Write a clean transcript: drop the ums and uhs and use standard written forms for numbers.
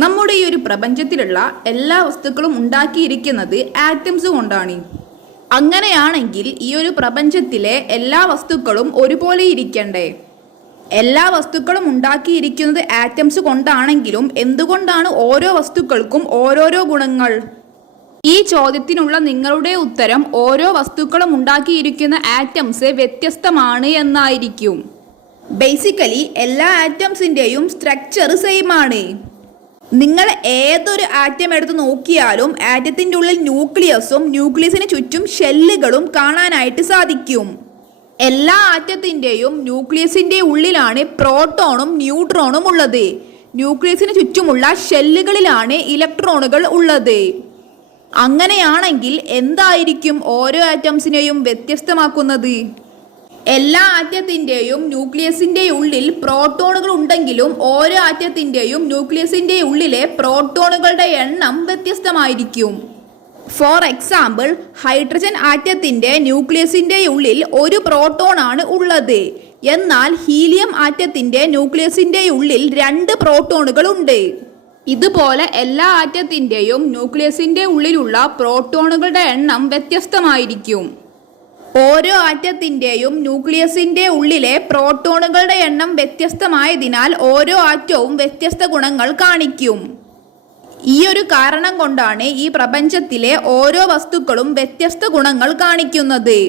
നമ്മുടെ ഈ ഒരു പ്രപഞ്ചത്തിലുള്ള എല്ലാ വസ്തുക്കളും ഉണ്ടാക്കിയിരിക്കുന്നത് ആറ്റംസ് കൊണ്ടാണ്. അങ്ങനെയാണെങ്കിൽ ഈ ഒരു പ്രപഞ്ചത്തിലെ എല്ലാ വസ്തുക്കളും ഒരുപോലെ ഇരിക്കണ്ടേ? എല്ലാ വസ്തുക്കളും ഉണ്ടാക്കിയിരിക്കുന്നത് ആറ്റംസ് കൊണ്ടാണെങ്കിലും എന്തുകൊണ്ടാണ് ഓരോ വസ്തുക്കൾക്കും ഓരോരോ ഗുണങ്ങൾ? ഈ ചോദ്യത്തിനുള്ള നിങ്ങളുടെ ഉത്തരം ഓരോ വസ്തുക്കളും ഉണ്ടാക്കിയിരിക്കുന്ന ആറ്റംസ് വ്യത്യസ്തമാണ് എന്നായിരിക്കും. ബേസിക്കലി എല്ലാ ആറ്റംസിൻ്റെയും സ്ട്രക്ചർ സെയിം ആണ്. നിങ്ങൾ ഏതൊരു ആറ്റം എടുത്ത് നോക്കിയാലും ആറ്റത്തിൻ്റെ ഉള്ളിൽ ന്യൂക്ലിയസും ന്യൂക്ലിയസിന് ചുറ്റും ഷെല്ലുകളും കാണാനായിട്ട് സാധിക്കും. എല്ലാ ആറ്റത്തിൻ്റെയും ന്യൂക്ലിയസിൻ്റെ ഉള്ളിലാണ് പ്രോട്ടോണും ന്യൂട്രോണും ഉള്ളത്. ന്യൂക്ലിയസിന് ചുറ്റുമുള്ള ഷെല്ലുകളിലാണ് ഇലക്ട്രോണുകൾ ഉള്ളത്. അങ്ങനെയാണെങ്കിൽ എന്തായിരിക്കും ഓരോ ആറ്റംസിനെയും വ്യത്യസ്തമാക്കുന്നത്? എല്ലാ ആറ്റത്തിൻ്റെയും ന്യൂക്ലിയസിൻ്റെ ഉള്ളിൽ പ്രോട്ടോണുകൾ ഉണ്ടെങ്കിലും ഓരോ ആറ്റത്തിൻ്റെയും ന്യൂക്ലിയസിൻ്റെ ഉള്ളിലെ പ്രോട്ടോണുകളുടെ എണ്ണം വ്യത്യസ്തമായിരിക്കും. ഫോർ എക്സാമ്പിൾ, ഹൈഡ്രജൻ ആറ്റത്തിൻ്റെ ന്യൂക്ലിയസിൻ്റെ ഉള്ളിൽ ഒരു പ്രോട്ടോണാണ് ഉള്ളത്. എന്നാൽ ഹീലിയം ആറ്റത്തിൻ്റെ ന്യൂക്ലിയസിൻ്റെ ഉള്ളിൽ 2 പ്രോട്ടോണുകൾ ഉണ്ട്. ഇതുപോലെ എല്ലാ ആറ്റത്തിൻ്റെയും ന്യൂക്ലിയസിൻ്റെ ഉള്ളിലുള്ള പ്രോട്ടോണുകളുടെ എണ്ണം വ്യത്യസ്തമായിരിക്കും. ഓരോ ആറ്റത്തിൻ്റെയും ന്യൂക്ലിയസിൻ്റെ ഉള്ളിലെ പ്രോട്ടോണുകളുടെ എണ്ണം വ്യത്യസ്തമായതിനാൽ ഓരോ ആറ്റവും വ്യത്യസ്ത ഗുണങ്ങൾ കാണിക്കും. ഈ ഒരു കാരണം കൊണ്ടാണ് ഈ പ്രപഞ്ചത്തിലെ ഓരോ വസ്തുക്കളും വ്യത്യസ്ത ഗുണങ്ങൾ കാണിക്കുന്നത്.